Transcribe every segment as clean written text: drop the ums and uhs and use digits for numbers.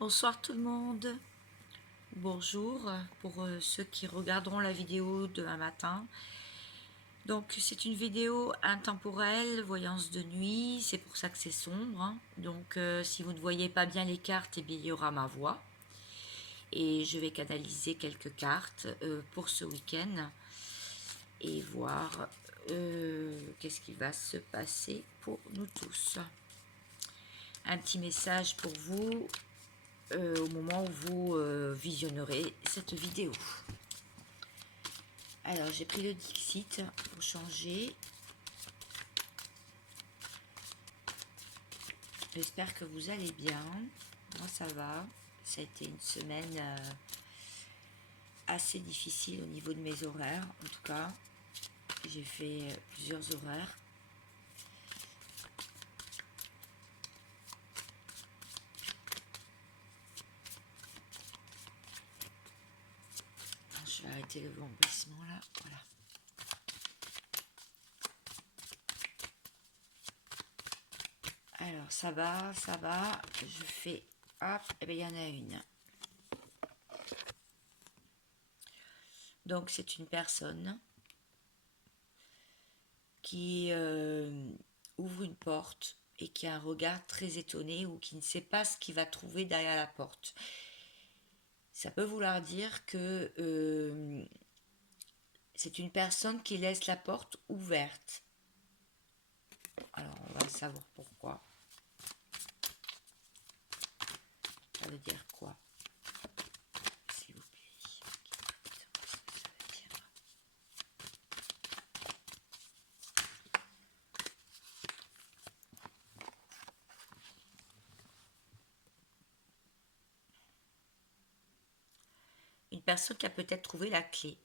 Bonsoir tout le monde, bonjour pour ceux qui regarderont la vidéo demain matin. Donc c'est une vidéo intemporelle, voyance de nuit, c'est pour ça que c'est sombre, hein. Donc si vous ne voyez pas bien les cartes, eh bien, il y aura ma voix. Et je vais canaliser quelques cartes pour ce week-end et voir qu'est-ce qui va se passer pour nous tous. Un petit message pour vous au moment où vous visionnerez cette vidéo. Alors j'ai pris le Dixit pour changer. J'espère que vous allez bien. Moi ça va. Ça a été une semaine assez difficile au niveau de mes horaires. En tout cas, j'ai fait plusieurs horaires. Je vais arrêter le vomissement là. Voilà. Alors ça va, ça va. Je fais hop, et bien il y en a une. Donc c'est une personne qui ouvre une porte et qui a un regard très étonné ou qui ne sait pas ce qu'il va trouver derrière la porte. Ça peut vouloir dire que c'est une personne qui laisse la porte ouverte. Alors on va savoir pourquoi. Ça veut dire quoi, s'il vous plaît? Une personne qui a peut-être trouvé la clé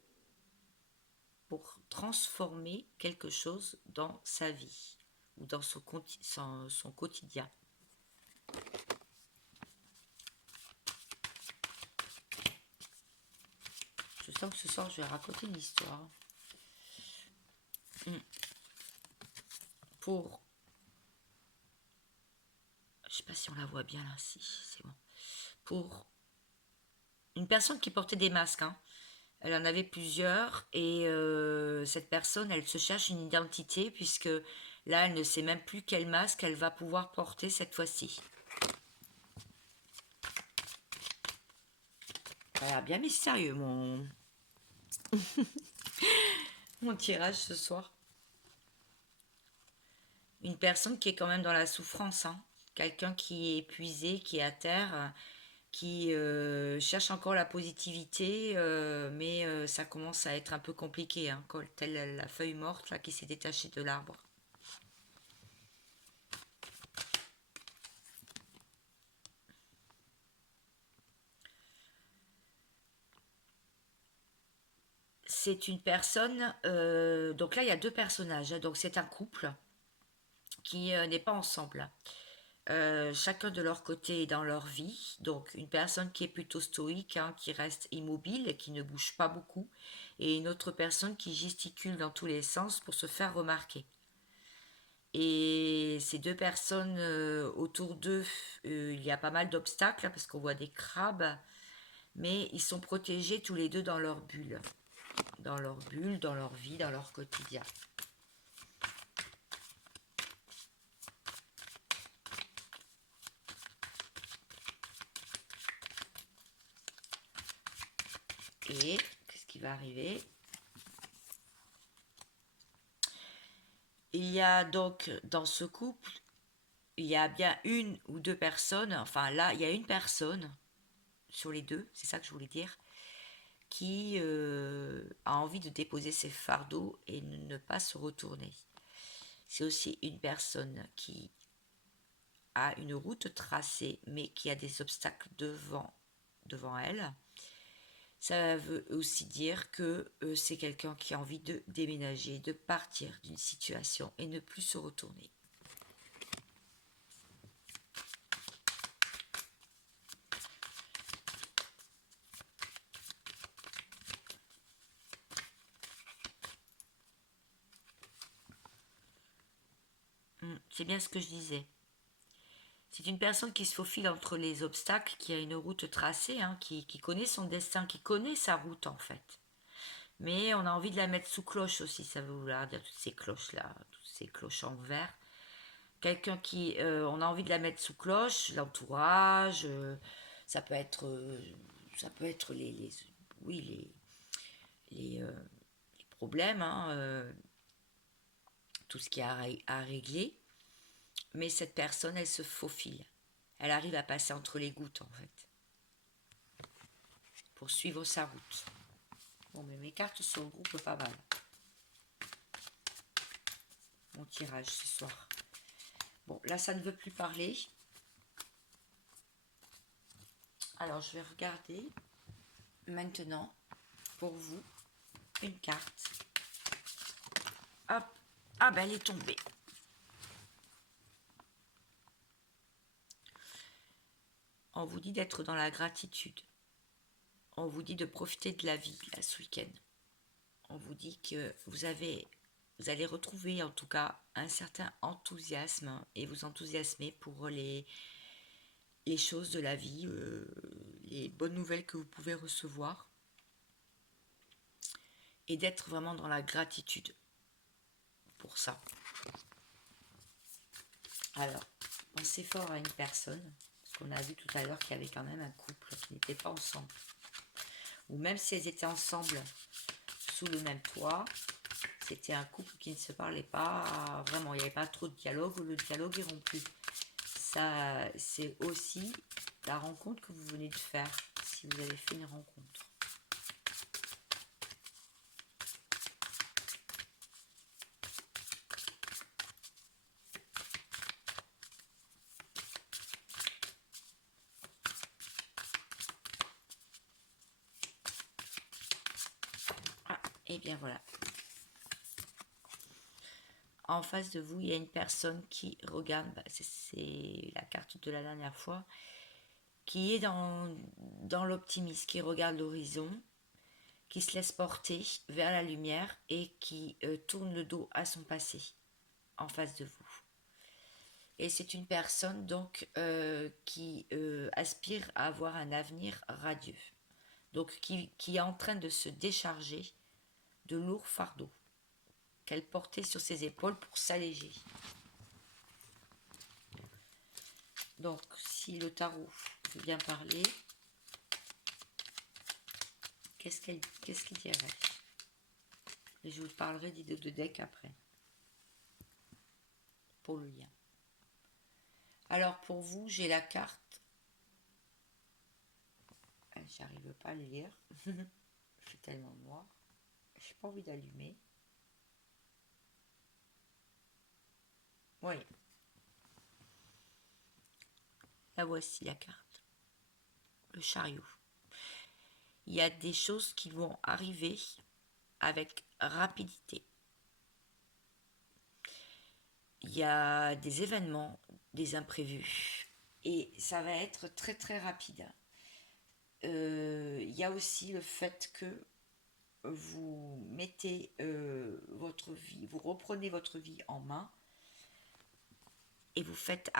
pour transformer quelque chose dans sa vie ou dans son quotidien. Je sens que ce soir je vais raconter une histoire. Pour... Je sais pas si on la voit bien là, si c'est bon. Pour une personne qui portait des masques, hein. Elle en avait plusieurs et cette personne, elle se cherche une identité puisque là, elle ne sait même plus quel masque elle va pouvoir porter cette fois-ci. Ça a l'air bien mystérieux mon tirage ce soir. Une personne qui est quand même dans la souffrance, hein. Quelqu'un qui est épuisé, qui est à terre, qui cherche encore la positivité, mais ça commence à être un peu compliqué, hein, telle la feuille morte là, qui s'est détachée de l'arbre. C'est une personne, donc là il y a deux personnages, hein. Donc c'est un couple qui n'est pas ensemble. Chacun de leur côté dans leur vie, donc une personne qui est plutôt stoïque, hein, qui reste immobile et qui ne bouge pas beaucoup, et une autre personne qui gesticule dans tous les sens pour se faire remarquer. Et ces deux personnes autour d'eux, il y a pas mal d'obstacles hein, parce qu'on voit des crabes, mais ils sont protégés tous les deux dans leur bulle, dans leur vie, dans leur quotidien. Et qu'est-ce qui va arriver? Il y a donc dans ce couple, il y a bien une ou deux personnes, enfin là, il y a une personne sur les deux, c'est ça que je voulais dire, qui a envie de déposer ses fardeaux et ne pas se retourner. C'est aussi une personne qui a une route tracée, mais qui a des obstacles devant elle. Ça veut aussi dire que c'est quelqu'un qui a envie de déménager, de partir d'une situation et ne plus se retourner. C'est bien ce que je disais. C'est une personne qui se faufile entre les obstacles, qui a une route tracée, hein, qui connaît son destin, qui connaît sa route en fait. Mais on a envie de la mettre sous cloche aussi, ça veut vouloir dire toutes ces cloches-là, toutes ces cloches en verre. Quelqu'un qui, on a envie de la mettre sous cloche, l'entourage, ça peut être, oui, les problèmes, hein, tout ce qui est à régler. Mais cette personne, elle se faufile. Elle arrive à passer entre les gouttes, en fait, pour suivre sa route. Bon, mais mes cartes se regroupent pas mal. Mon tirage ce soir. Bon, là, ça ne veut plus parler. Alors, je vais regarder maintenant, pour vous, une carte. Hop. Ah, ben, elle est tombée. On vous dit d'être dans la gratitude. On vous dit de profiter de la vie, là, ce week-end. On vous dit que vous allez retrouver, en tout cas, un certain enthousiasme et vous enthousiasmer pour les choses de la vie, les bonnes nouvelles que vous pouvez recevoir. Et d'être vraiment dans la gratitude pour ça. Alors, pensez fort à une personne, parce qu'on a vu tout à l'heure qu'il y avait quand même un couple qui n'était pas ensemble. Ou même si elles étaient ensemble sous le même toit, c'était un couple qui ne se parlait pas, vraiment, il n'y avait pas trop de dialogue, ou le dialogue est rompu. Ça, c'est aussi la rencontre que vous venez de faire, si vous avez fait une rencontre. Ah, et bien voilà. En face de vous, il y a une personne qui regarde, c'est la carte de la dernière fois, qui est dans l'optimisme, qui regarde l'horizon, qui se laisse porter vers la lumière et qui tourne le dos à son passé en face de vous. Et c'est une personne donc qui aspire à avoir un avenir radieux, donc qui est en train de se décharger de lourds fardeaux qu'elle portait sur ses épaules pour s'alléger. Donc, si le tarot veut bien parler, qu'est-ce qu'il dirait? Et je vous parlerai des deux decks après, pour le lien. Alors, pour vous, j'ai la carte. J'arrive pas à le lire. Il fait tellement noir. J'ai pas envie d'allumer. Oui. La voici la carte. Le chariot. Il y a des choses qui vont arriver avec rapidité. Il y a des événements, des imprévus. Et ça va être très très rapide. Il y a aussi le fait que vous mettez votre vie, vous reprenez votre vie en main et vous faites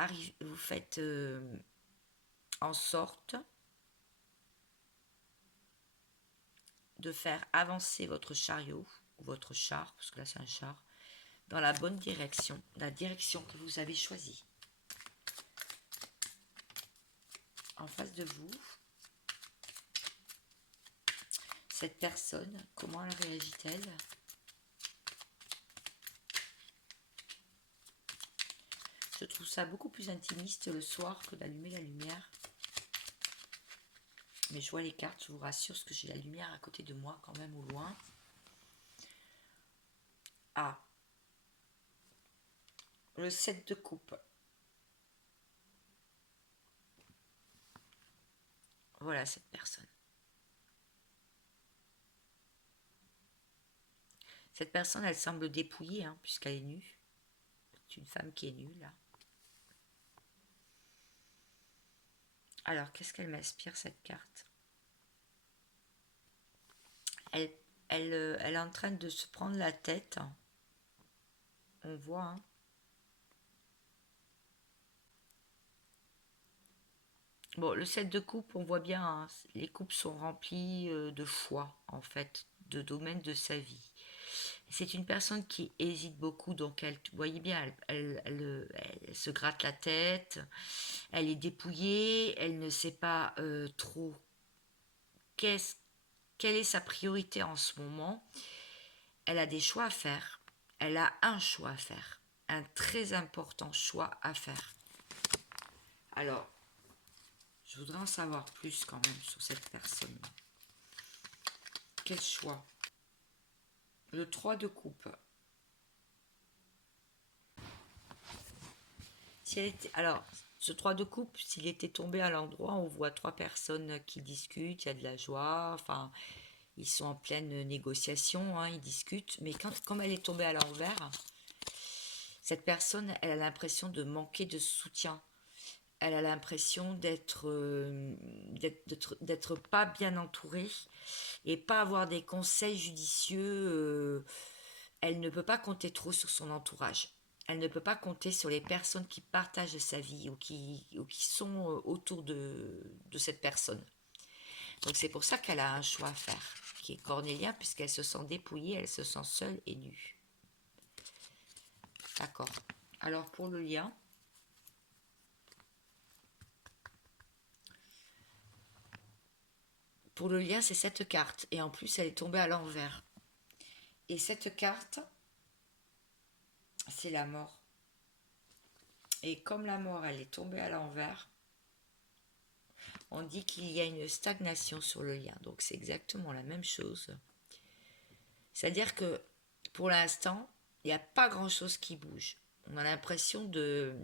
en sorte de faire avancer votre chariot ou votre char, parce que là c'est un char, dans la bonne direction, la direction que vous avez choisie. En face de vous, cette personne, comment elle réagit-elle? Je trouve ça beaucoup plus intimiste le soir que d'allumer la lumière. Mais je vois les cartes, je vous rassure, parce que j'ai la lumière à côté de moi quand même au loin. Ah, le 7 de coupe. Voilà cette personne. Cette personne, elle semble dépouillée, hein, puisqu'elle est nue. C'est une femme qui est nue, là. Alors, qu'est-ce qu'elle m'inspire, cette carte? Elle est en train de se prendre la tête. On voit, hein. Bon, le 7 de coupe, on voit bien, hein, les coupes sont remplies de choix, en fait, de domaines de sa vie. C'est une personne qui hésite beaucoup, donc elle, vous voyez bien, elle se gratte la tête, elle est dépouillée, elle ne sait pas trop qu'est-ce, quelle est sa priorité en ce moment. Elle a des choix à faire, elle a un choix à faire, un très important choix à faire. Alors, je voudrais en savoir plus quand même sur cette personne. Quel choix? Le 3 de coupe. Si elle était, alors, ce 3 de coupe, s'il était tombé à l'endroit, on voit trois personnes qui discutent, il y a de la joie, enfin, ils sont en pleine négociation, hein, ils discutent, mais comme elle est tombée à l'envers, cette personne, elle a l'impression de manquer de soutien. Elle a l'impression d'être pas bien entourée et pas avoir des conseils judicieux. Elle ne peut pas compter trop sur son entourage. Elle ne peut pas compter sur les personnes qui partagent sa vie ou qui sont autour de cette personne. Donc c'est pour ça qu'elle a un choix à faire, qui est cornélien, puisqu'elle se sent dépouillée, elle se sent seule et nue. D'accord. Alors pour le lien, c'est cette carte. Et en plus, elle est tombée à l'envers. Et cette carte, c'est la mort. Et comme la mort, elle est tombée à l'envers, on dit qu'il y a une stagnation sur le lien. Donc c'est exactement la même chose. C'est-à-dire que pour l'instant, il n'y a pas grand-chose qui bouge. On a l'impression de...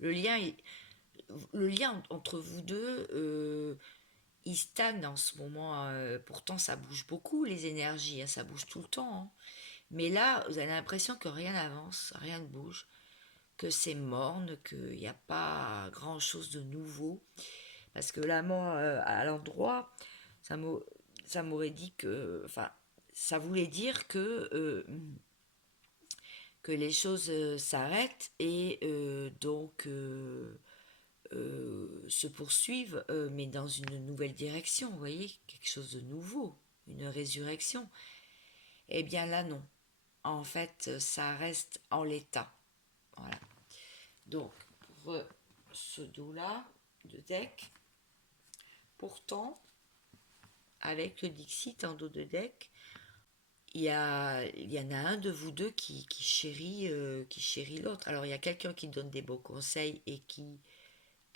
Le lien, le lien entre vous deux, il stagne en ce moment. Pourtant, ça bouge beaucoup, les énergies. Hein, ça bouge tout le temps. Hein. Mais là, vous avez l'impression que rien n'avance, rien ne bouge, que c'est morne, qu'il n'y a pas grand-chose de nouveau. Parce que là, moi, à l'endroit, ça m'aurait dit que... Enfin, ça voulait dire que les choses s'arrêtent et donc se poursuivent, mais dans une nouvelle direction, vous voyez, quelque chose de nouveau, une résurrection. Eh bien là, non. En fait, ça reste en l'état. Voilà. Donc, pour ce dos-là, de deck, pourtant, avec le Dixit en dos de deck, il y en a un de vous deux qui chérit l'autre. Alors, il y a quelqu'un qui donne des beaux conseils et qui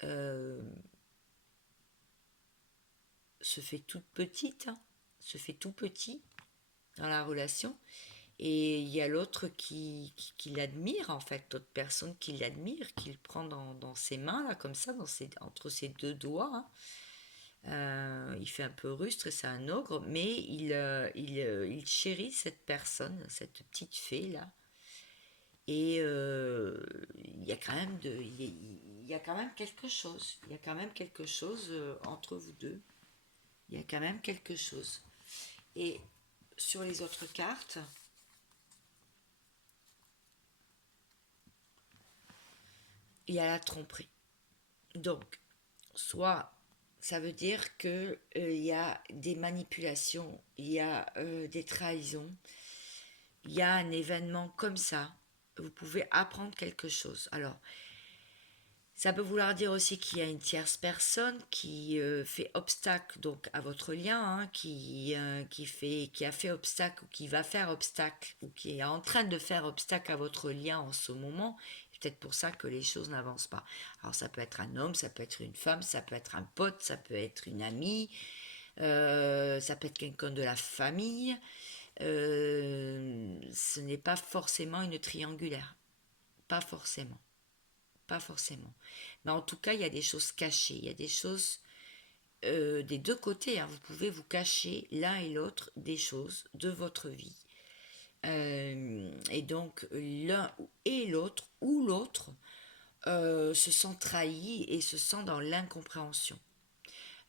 euh, se fait toute petite, hein, se fait tout petit dans la relation. Et il y a l'autre qui l'admire, en fait, d'autres personnes qui l'admirent, qui le prend dans ses mains, là, comme ça, entre ses deux doigts. Hein. Il fait un peu rustre et c'est un ogre, mais il chérit cette personne, cette petite fée là. Et il y a quand même il y a quand même quelque chose. Il y a quand même quelque chose entre vous deux. Il y a quand même quelque chose. Et sur les autres cartes, il y a la tromperie. Donc, soit ça veut dire que il y a des manipulations, il y a des trahisons, il y a un événement comme ça, vous pouvez apprendre quelque chose. Alors, ça peut vouloir dire aussi qu'il y a une tierce personne qui fait obstacle donc à votre lien, hein, qui a fait obstacle ou qui va faire obstacle ou qui est en train de faire obstacle à votre lien en ce moment. C'est peut-être pour ça que les choses n'avancent pas. Alors ça peut être un homme, ça peut être une femme, ça peut être un pote, ça peut être une amie, ça peut être quelqu'un de la famille. Ce n'est pas forcément une triangulaire, pas forcément. Pas forcément. Mais en tout cas, il y a des choses cachées. Il y a des choses des deux côtés. Hein. Vous pouvez vous cacher l'un et l'autre des choses de votre vie. Et donc, l'un et l'autre, ou l'autre, se sent trahi et se sent dans l'incompréhension.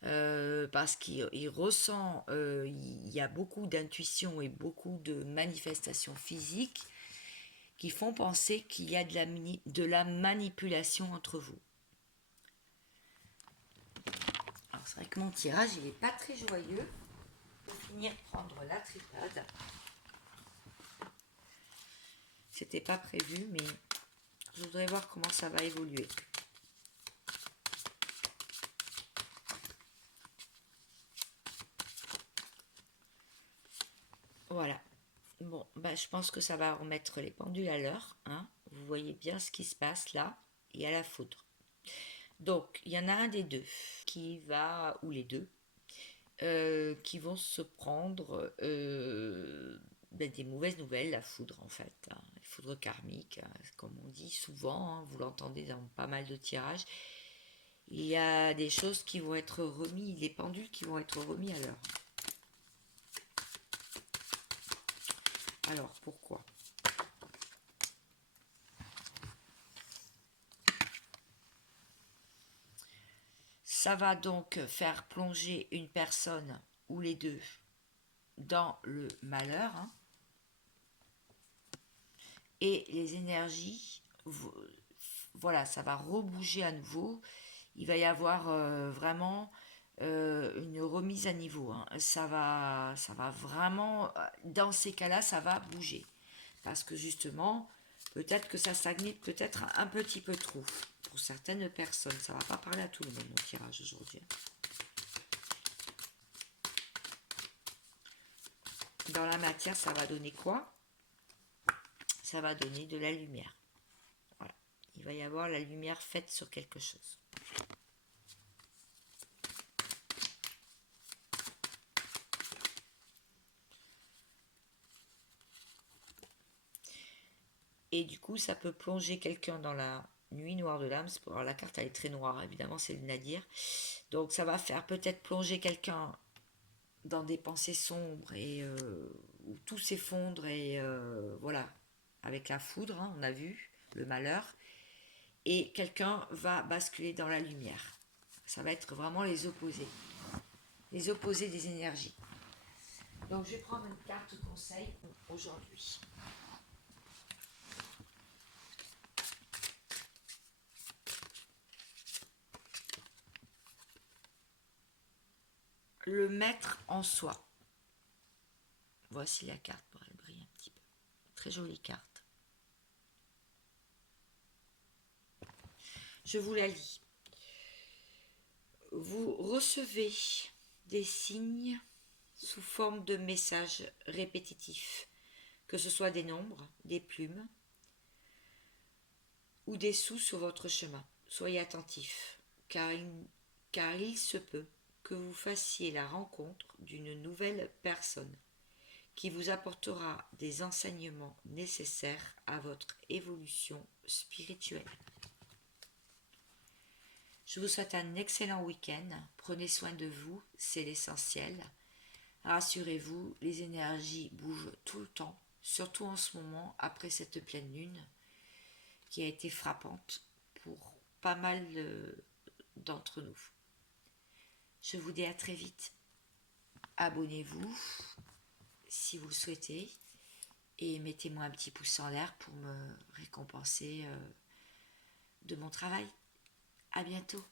Parce qu'il ressent, il y a beaucoup d'intuition et beaucoup de manifestations physiques qui font penser qu'il y a de la manipulation entre vous. vrai que mon tirage, il n'est pas très joyeux. Je vais finir de prendre la tripade. C'était pas prévu, mais je voudrais voir comment ça va évoluer. Voilà. Bon, bah, je pense que ça va remettre les pendules à l'heure. Hein. Vous voyez bien ce qui se passe là. Et à la foudre. Donc, il y en a un des deux qui va, ou les deux, qui vont se prendre des mauvaises nouvelles, la foudre en fait, hein, la foudre karmique, hein, comme on dit souvent, hein, vous l'entendez dans pas mal de tirages. Il y a des choses qui vont être remis, les pendules qui vont être remis à l'heure. Alors pourquoi? Ça va donc faire plonger une personne ou les deux dans le malheur, hein, et les énergies, voilà, ça va rebouger à nouveau. Il va y avoir vraiment une remise à niveau. Hein. Ça va vraiment, dans ces cas-là, ça va bouger. Parce que justement, peut-être que ça stagne peut-être un petit peu trop pour certaines personnes. Ça ne va pas parler à tout le monde, mon tirage aujourd'hui. Dans la matière, ça va donner quoi? Ça va donner de la lumière. Voilà. Il va y avoir la lumière faite sur quelque chose. Et du coup, ça peut plonger quelqu'un dans la nuit noire de l'âme. Alors la carte, elle est très noire, évidemment, c'est le nadir. Donc ça va faire peut-être plonger quelqu'un dans des pensées sombres et où tout s'effondre et voilà, avec la foudre, hein, on a vu, le malheur. Et quelqu'un va basculer dans la lumière. Ça va être vraiment les opposés des énergies. Donc je vais prendre une carte conseil aujourd'hui. Le maître en soi. Voici la carte, pour elle brille un petit peu. Très jolie carte. Je vous la lis. Vous recevez des signes sous forme de messages répétitifs, que ce soit des nombres, des plumes ou des sous sur votre chemin. Soyez attentifs, car il se peut que vous fassiez la rencontre d'une nouvelle personne qui vous apportera des enseignements nécessaires à votre évolution spirituelle. Je vous souhaite un excellent week-end. Prenez soin de vous, c'est l'essentiel. Rassurez-vous, les énergies bougent tout le temps, surtout en ce moment, après cette pleine lune qui a été frappante pour pas mal d'entre nous. Je vous dis à très vite. Abonnez-vous si vous le souhaitez et mettez-moi un petit pouce en l'air pour me récompenser de mon travail. À bientôt.